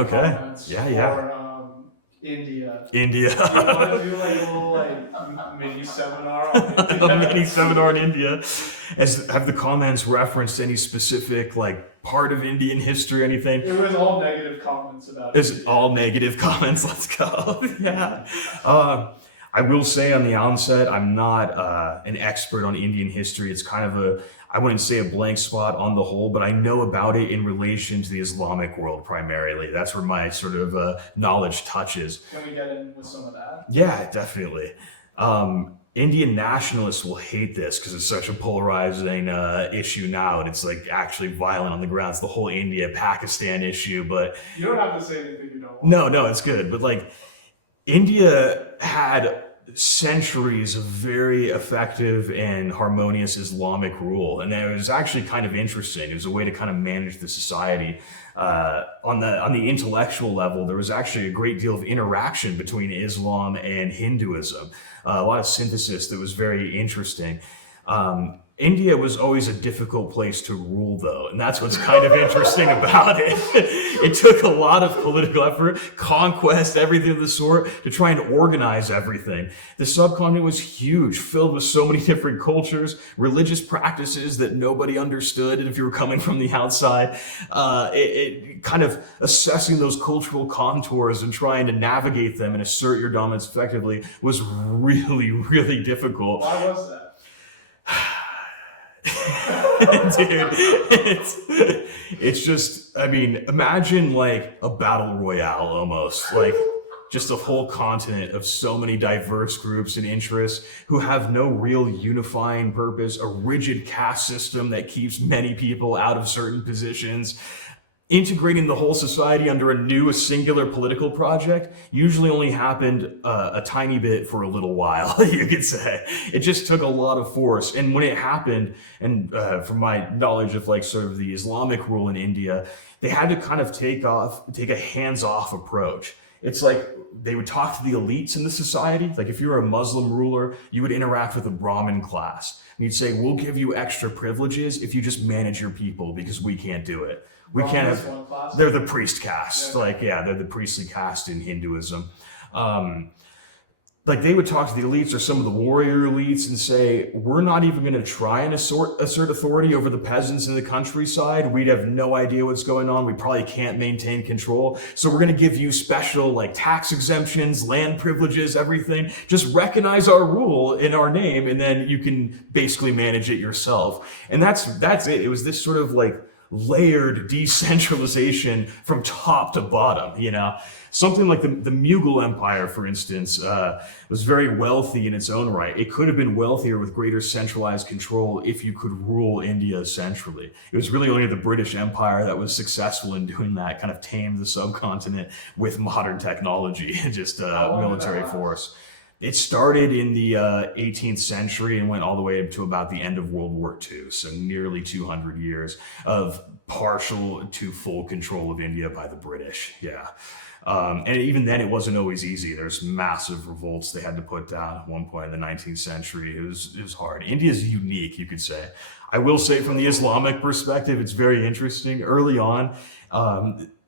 Okay. comments Yeah. for India. India. You want to do like a little mini seminar on A mini India? seminar in India. Have the comments referenced any specific like part of Indian history or anything? It was all negative comments about It's India. all negative comments. Let's go. Yeah. I will say on the onset, I'm not an expert on Indian history. It's kind of I wouldn't say a blank spot on the whole, but I know about it in relation to the Islamic world primarily. That's where my sort of knowledge touches. Can we get in with some of that? Yeah, definitely. Indian nationalists will hate this because it's such a polarizing issue now, and it's like actually violent on the ground. It's the whole India-Pakistan issue, but You don't have to say anything you don't want. no, it's good. But like, India had centuries of very effective and harmonious Islamic rule, and it was actually kind of interesting. It was a way to kind of manage the society. On the intellectual level, there was actually a great deal of interaction between Islam and Hinduism. A lot of synthesis that was very interesting. India was always a difficult place to rule, though, and that's what's kind of interesting about it. It took a lot of political effort, conquest, everything of the sort, to try and organize everything. The subcontinent was huge, filled with so many different cultures, religious practices that nobody understood if you were coming from the outside. It kind of assessing those cultural contours and trying to navigate them and assert your dominance effectively was really, really difficult. Why was that? Dude, it's just, I mean, imagine like a battle royale almost, like just a whole continent of so many diverse groups and interests who have no real unifying purpose, a rigid caste system that keeps many people out of certain positions. Integrating the whole society under a singular political project usually only happened a tiny bit for a little while, you could say. It just took a lot of force. And when it happened, and from my knowledge of like sort of the Islamic rule in India, they had to kind of take a hands-off approach. It's like they would talk to the elites in the society. Like if you were a Muslim ruler, you would interact with the Brahmin class. And you'd say, we'll give you extra privileges if you just manage your people because we can't do it. We can't have, one class? they're the priest caste. Yeah. They're the priestly caste in Hinduism. Like they would talk to the elites or some of the warrior elites and say, we're not even going to try and assert authority over the peasants in the countryside. We'd have no idea what's going on. We probably can't maintain control. So we're going to give you special like tax exemptions, land privileges, everything. Just recognize our rule in our name and then you can basically manage it yourself. And that's it. It was this sort of like layered decentralization from top to bottom, you know? Something like the Mughal Empire, for instance, was very wealthy in its own right. It could have been wealthier with greater centralized control if you could rule India centrally. It was really only the British Empire that was successful in doing that, kind of tamed the subcontinent with modern technology and just military force. It started in the 18th century and went all the way up to about the end of World War II, so nearly 200 years of partial to full control of India by the British, yeah. And even then, it wasn't always easy. There's massive revolts they had to put down at one point in the 19th century. It was hard. India's unique, you could say. I will say from the Islamic perspective, it's very interesting. Early on,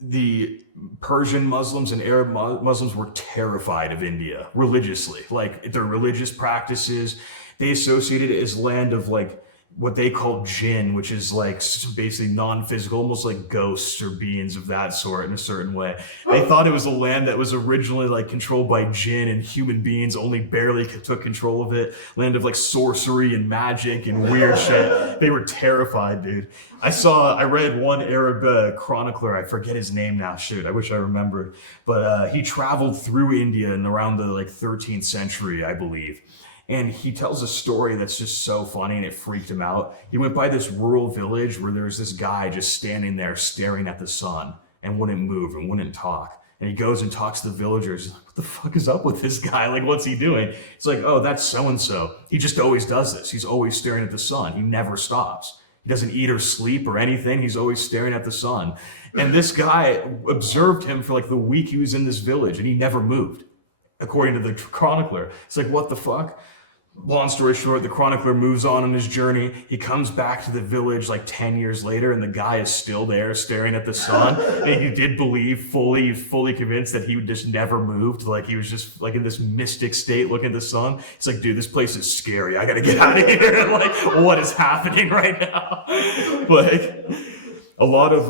the Persian Muslims and Arab Muslims were terrified of India religiously. Like their religious practices, they associated it as land of like what they call jinn, which is like basically non-physical, almost like ghosts or beings of that sort in a certain way. They thought it was a land that was originally like controlled by jinn and human beings only barely took control of it. Land of like sorcery and magic and weird shit. They were terrified, dude. I read one Arab chronicler, I forget his name now, shoot, I wish I remembered. But he traveled through India in around the like 13th century, I believe. And he tells a story that's just so funny and it freaked him out. He went by this rural village where there's this guy just standing there staring at the sun and wouldn't move and wouldn't talk. And he goes and talks to the villagers. He's like, what the fuck is up with this guy? Like, what's he doing? It's like, oh, that's so-and-so. He just always does this. He's always staring at the sun. He never stops. He doesn't eat or sleep or anything. He's always staring at the sun. And this guy observed him for like the week he was in this village and he never moved, according to the chronicler. It's like, what the fuck? Long story short, the chronicler moves on his journey. He comes back to the village like 10 years later, and the guy is still there staring at the sun. And he did believe, fully convinced that he would just never moved. Like he was just like in this mystic state looking at the sun. He's like, dude, this place is scary. I gotta get out of here. Like, what is happening right now? Like, a lot of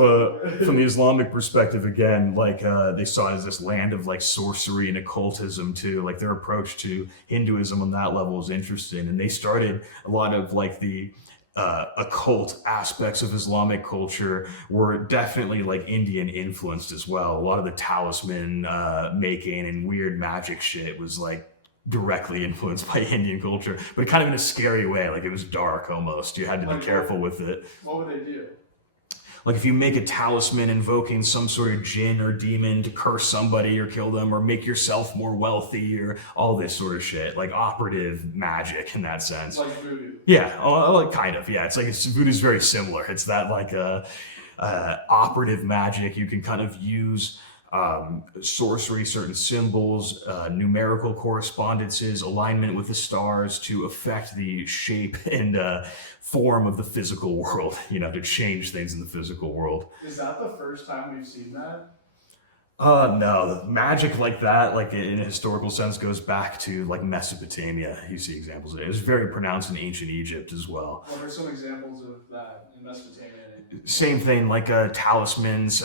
from the Islamic perspective, again, like they saw it as this land of like sorcery and occultism too. Like their approach to Hinduism on that level is interesting, and they started a lot of like the occult aspects of Islamic culture were definitely like Indian influenced as well. A lot of the talisman making and weird magic shit was like directly influenced by Indian culture, but kind of in a scary way. Like it was dark almost. You had to be careful with it. What would they do? Like if you make a talisman invoking some sort of jinn or demon to curse somebody or kill them or make yourself more wealthy or all this sort of shit, like operative magic in that sense. Like voodoo. Yeah, like kind of. Yeah, it's like voodoo's very similar. It's that like operative magic. You can kind of use sorcery, certain symbols, numerical correspondences, alignment with the stars to affect the shape and form of the physical world, you know, to change things in the physical world. Is that the first time we've seen that? No, magic like that, like in a historical sense, goes back to like Mesopotamia. You see examples of it. It was very pronounced in ancient Egypt as well. What are some examples of that in Mesopotamia? Same thing, like talismans,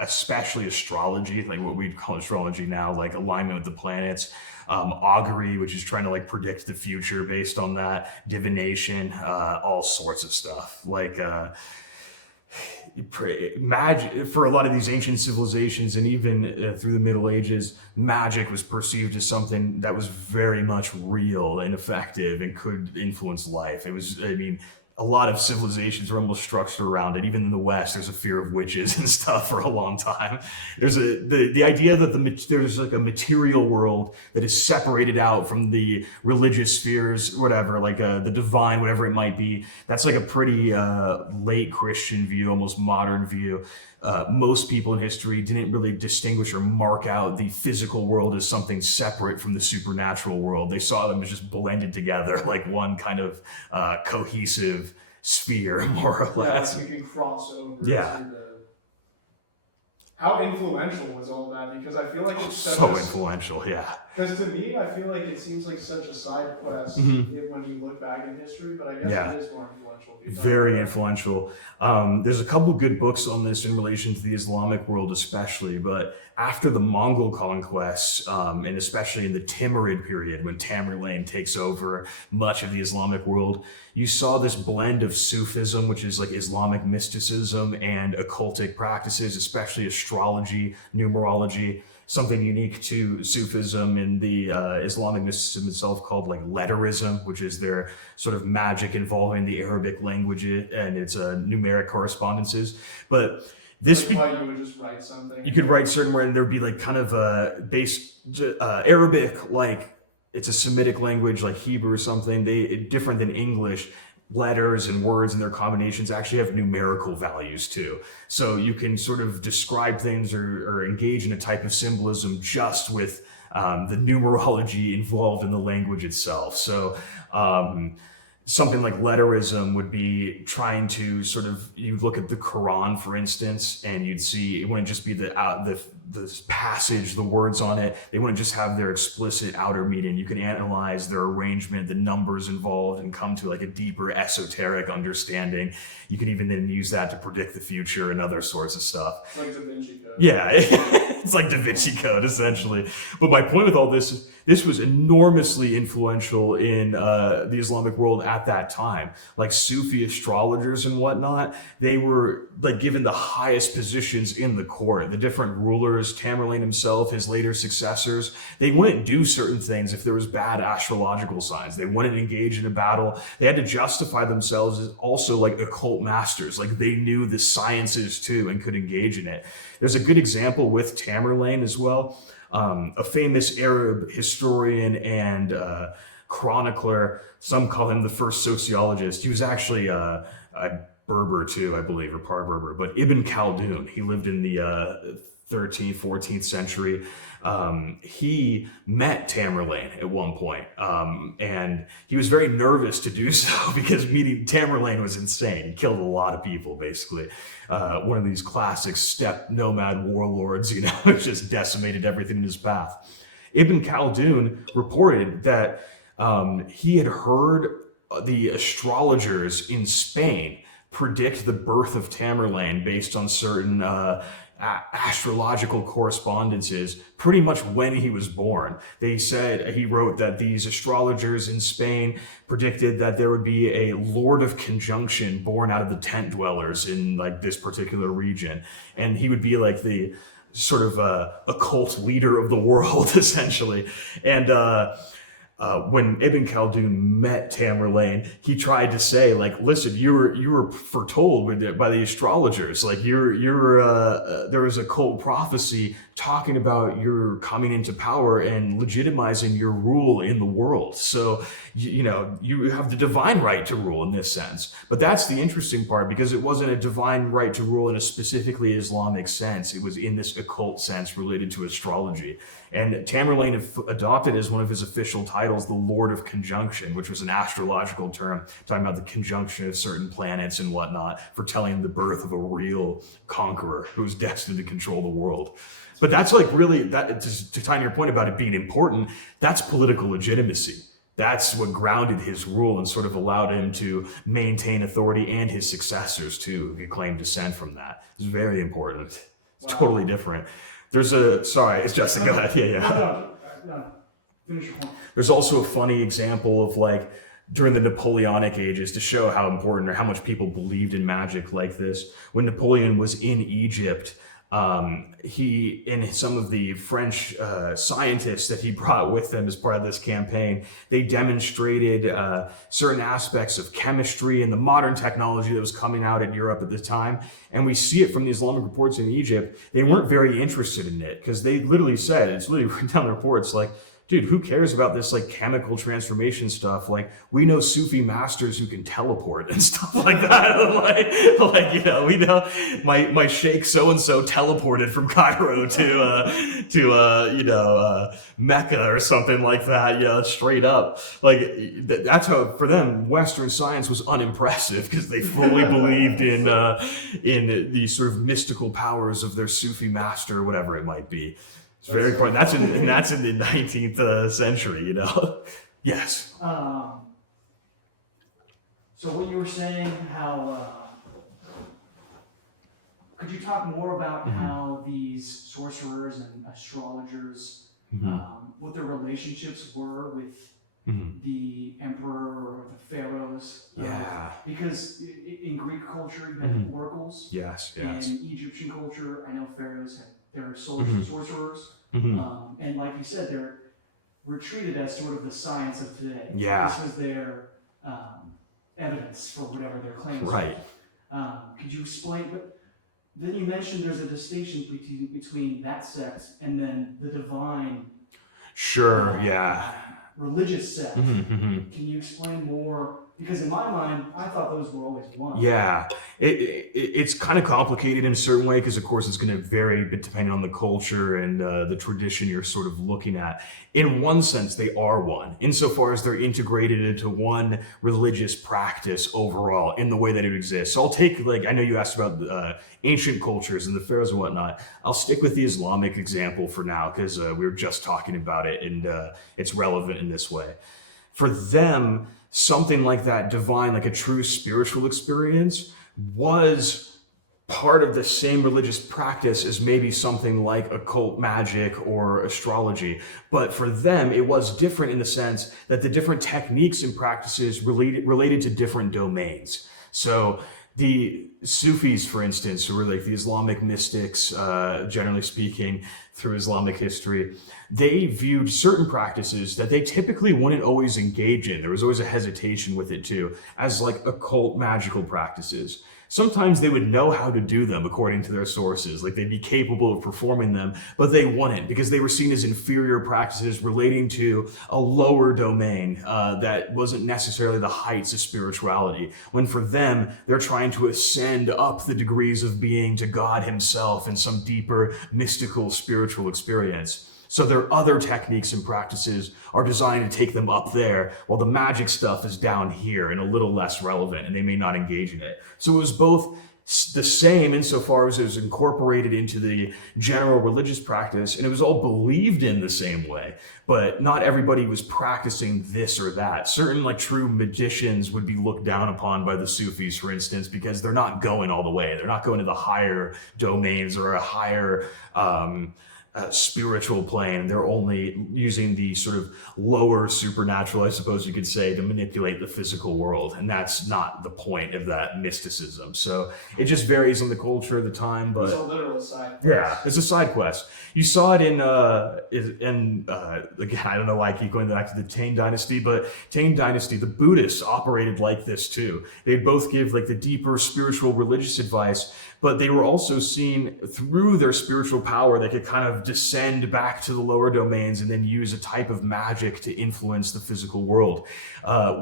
especially astrology, like what we'd call astrology now, like alignment with the planets, augury, which is trying to like predict the future based on that, divination, all sorts of stuff. Like magic for a lot of these ancient civilizations, and even through the Middle Ages, magic was perceived as something that was very much real and effective and could influence life. It was, I mean, a lot of civilizations are almost structured around it. Even in the West, there's a fear of witches and stuff for a long time. There's the idea that there's like a material world that is separated out from the religious spheres, whatever, like the divine, whatever it might be. That's like a pretty late Christian view, almost modern view. Most people in history didn't really distinguish or mark out the physical world as something separate from the supernatural world. They saw them as just blended together, like one kind of cohesive sphere, more or less. Yeah, like you can cross over. Yeah. How influential was all that? Because I feel like it's so influential, yeah. Because to me, I feel like it seems like such a side quest when you look back in history, but I guess it is more influential. Very influential. There's a couple good books on this in relation to the Islamic world especially, but after the Mongol conquests, and especially in the Timurid period when Tamerlane takes over much of the Islamic world, you saw this blend of Sufism, which is like Islamic mysticism, and occultic practices, especially astrology, numerology, something unique to Sufism and the Islamic mysticism itself called like letterism, which is their sort of magic involving the Arabic language and its numeric correspondences. But this like why you would just write something. You could write certain word and there'd be like kind of a base Arabic, like it's a Semitic language like Hebrew or something. Different than English. Letters and words and their combinations actually have numerical values too. So you can sort of describe things or engage in a type of symbolism just with the numerology involved in the language itself. So something like letterism would be trying to sort of, you look at the Quran, for instance, and you'd see it wouldn't just be the passage, the words on it. They wouldn't just have their explicit outer meaning. You can analyze their arrangement, the numbers involved, and come to like a deeper esoteric understanding. You can even then use that to predict the future and other sorts of stuff. It's like Da Vinci Code. Yeah, it's like Da Vinci Code, essentially. But my point with all this is, this was enormously influential in the Islamic world at that time. Like Sufi astrologers and whatnot, they were like given the highest positions in the court. The different rulers, Tamerlane himself, his later successors, they wouldn't do certain things if there was bad astrological signs. They wouldn't engage in a battle. They had to justify themselves as also like occult masters. Like they knew the sciences too and could engage in it. There's a good example with Tamerlane as well. A famous Arab historian and chronicler, some call him the first sociologist. He was actually a Berber too, I believe, or part Berber, but Ibn Khaldun. He lived in the 13th, 14th century. He met Tamerlane at one point, and he was very nervous to do so because meeting Tamerlane was insane. He killed a lot of people, basically. One of these classic steppe nomad warlords, just decimated everything in his path. Ibn Khaldun reported that he had heard the astrologers in Spain predict the birth of Tamerlane based on certain astrological correspondences pretty much when he was born. He wrote that these astrologers in Spain predicted that there would be a Lord of Conjunction born out of the tent dwellers in like this particular region, and he would be like the sort of occult leader of the world essentially. And when Ibn Khaldun met Tamerlane, he tried to say, like, listen, you were foretold by the astrologers. Like, there was a cult prophecy talking about your coming into power and legitimizing your rule in the world. So, you have the divine right to rule in this sense. But that's the interesting part, because it wasn't a divine right to rule in a specifically Islamic sense. It was in this occult sense related to astrology. And Tamerlane adopted as one of his official titles the Lord of Conjunction, which was an astrological term talking about the conjunction of certain planets and whatnot, foretelling the birth of a real conqueror who was destined to control the world. But that's like really, that to tie in your point about it being important, that's political legitimacy. That's what grounded his rule and sort of allowed him to maintain authority, and his successors too, who claimed descent from that. It's very important. It's totally different. Sorry, it's Justin, go ahead. No, finish your point. There's also a funny example of like during the Napoleonic ages to show how important or how much people believed in magic like this. When Napoleon was in Egypt, he and some of the French scientists that he brought with him as part of this campaign, they demonstrated certain aspects of chemistry and the modern technology that was coming out in Europe at the time. And we see it from the Islamic reports in Egypt. They weren't very interested in it because they literally said, it's literally written down in the reports, like, dude, who cares about this like chemical transformation stuff? Like, we know Sufi masters who can teleport and stuff like that. We know my sheikh so and so teleported from Cairo to Mecca or something like that. Straight up. Like that's how for them Western science was unimpressive because they fully believed in the sort of mystical powers of their Sufi master or whatever it might be. It's very important. That's in the 19th century, Yes. So what you were saying, how could you talk more about how these sorcerers and astrologers, what their relationships were with the emperor or the pharaohs? Yeah. Because in Greek culture, you had oracles. Yes. In Egyptian culture, I know pharaohs had their sorcerers. And like you said, we're treated as sort of the science of today. Yeah. This was their evidence for whatever their claims Right. were. Could you explain? But then you mentioned there's a distinction between that sect and then the divine. Sure. Religious sect. Can Can you explain more? Because in my mind, I thought those were always one. Yeah, it's kind of complicated in a certain way because, of course, it's going to vary depending on the culture and the tradition you're sort of looking at. In one sense, they are one, insofar as they're integrated into one religious practice overall in the way that it exists. So I'll take, I know you asked about ancient cultures and the pharaohs and whatnot. I'll stick with the Islamic example for now because we were just talking about it and it's relevant in this way. For them, something like that divine, like a true spiritual experience, was part of the same religious practice as maybe something like occult magic or astrology. But for them, it was different in the sense that the different techniques and practices related to different domains. So the Sufis, for instance, who were like the Islamic mystics, generally speaking, through Islamic history, they viewed certain practices that they typically wouldn't always engage in. There was always a hesitation with it too, as like occult magical practices. Sometimes they would know how to do them according to their sources, like they'd be capable of performing them, but they wouldn't because they were seen as inferior practices relating to a lower domain that wasn't necessarily the heights of spirituality. When for them, they're trying to ascend up the degrees of being to God himself in some deeper mystical spiritual experience. So their other techniques and practices are designed to take them up there, while the magic stuff is down here and a little less relevant, and they may not engage in it. So it was both the same insofar as it was incorporated into the general religious practice, and it was all believed in the same way, but not everybody was practicing this or that. Certain like true magicians would be looked down upon by the Sufis, for instance, because they're not going all the way. They're not going to the higher domains or a higher spiritual plane. They're only using the sort of lower supernatural, I suppose you could say, to manipulate the physical world. And that's not the point of that mysticism. So it just varies on the culture of the time. But It's a literal side quest. yeah, it's a side quest. You saw it in again, I don't know why I keep going back to the Tang Dynasty, but Tang Dynasty, the Buddhists operated like this too. They'd both give like the deeper spiritual religious advice, but they were also seen through their spiritual power. They could kind of descend back to the lower domains and then use a type of magic to influence the physical world.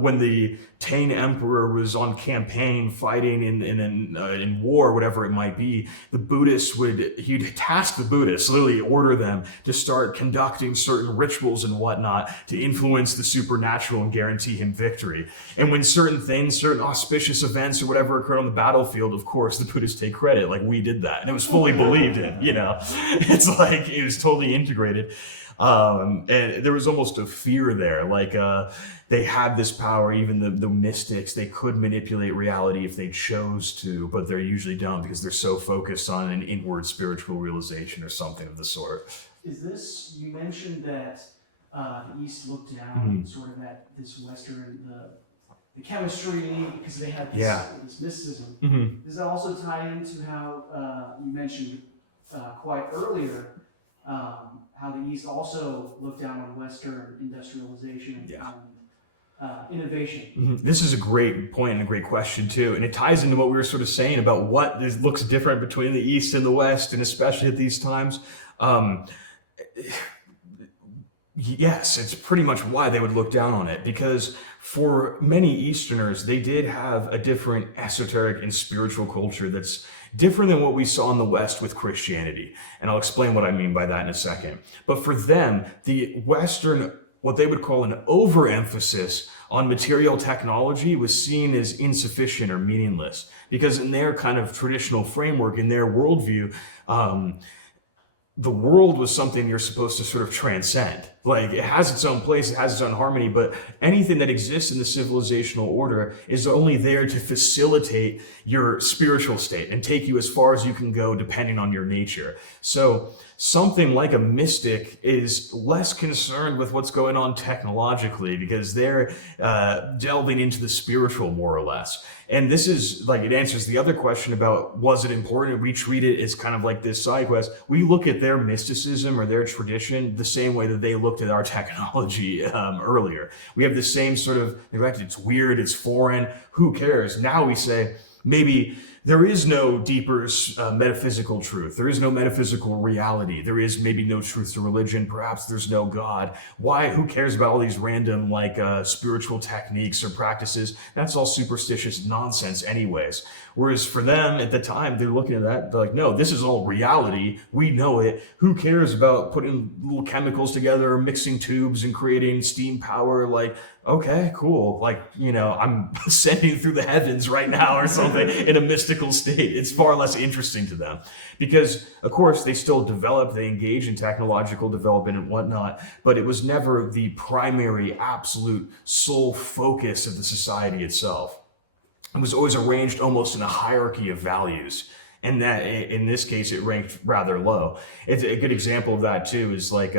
When the Tang emperor was on campaign fighting in war, whatever it might be, the Buddhists he'd task the Buddhists, literally order them to start conducting certain rituals and whatnot to influence the supernatural and guarantee him victory. And when certain things, certain auspicious events or whatever occurred on the battlefield, of course, the Buddhists take credit, like we did that. And it was fully believed in, you know? It's like, it was totally integrated. And there was almost a fear there, like they had this power, even the mystics, they could manipulate reality if they chose to, but they usually don't because they're so focused on an inward spiritual realization or something of the sort. Is this, you mentioned that the East looked down sort of at this Western, the chemistry, because they had this mysticism. Does that also tie into how you mentioned quite earlier how the East also looked down on Western industrialization and innovation? This is a great point and a great question too, and it ties into what we were sort of saying about what looks different between the East and the West, and especially at these times. Yes, it's pretty much why they would look down on it, because for many Easterners, they did have a different esoteric and spiritual culture that's different than what we saw in the West with Christianity. And I'll explain what I mean by that in a second. But for them, the Western, what they would call an overemphasis on material technology was seen as insufficient or meaningless, because in their kind of traditional framework, in their worldview, the world was something you're supposed to sort of transcend. Like, it has its own place, it has its own harmony, but anything that exists in the civilizational order is only there to facilitate your spiritual state and take you as far as you can go depending on your nature. So something like a mystic is less concerned with what's going on technologically because they're delving into the spiritual more or less. And this is like, it answers the other question about, was it important? We treat it as kind of like this side quest. We look at their mysticism or their tradition the same way that they looked at our technology earlier. We have the same sort of neglect. It's weird, it's foreign, who cares? Now we say, maybe there is no deeper metaphysical truth. There is no metaphysical reality. There is maybe no truth to religion. Perhaps there's no God. Why? Who cares about all these random like spiritual techniques or practices? That's all superstitious nonsense anyways. Whereas for them at the time, they're looking at that, they're like, no, this is all reality. We know it. Who cares about putting little chemicals together, mixing tubes and creating steam power? Like, okay, cool. Like, you know, I'm ascending through the heavens right now or something in a mystical state. It's far less interesting to them because, of course, they still develop, they engage in technological development and whatnot, but it was never the primary, absolute sole focus of the society itself. It was always arranged almost in a hierarchy of values. And that, in this case, it ranked rather low. It's a good example of that too is like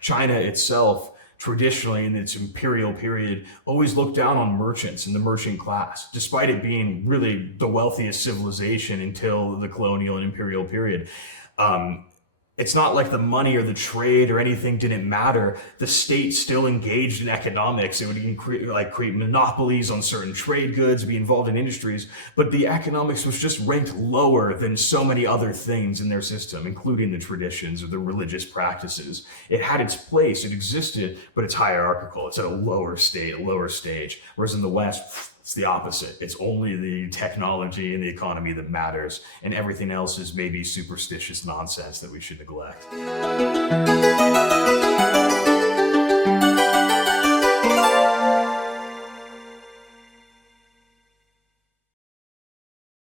China itself, traditionally in its imperial period, always looked down on merchants and the merchant class, despite it being really the wealthiest civilization until the colonial and imperial period. It's not like the money or the trade or anything didn't matter. The state still engaged in economics. It would create monopolies on certain trade goods, be involved in industries, but the economics was just ranked lower than so many other things in their system, including the traditions or the religious practices. It had its place, it existed, but it's hierarchical. It's at a lower stage. Whereas in the West, it's the opposite. It's only the technology and the economy that matters, and everything else is maybe superstitious nonsense that we should neglect.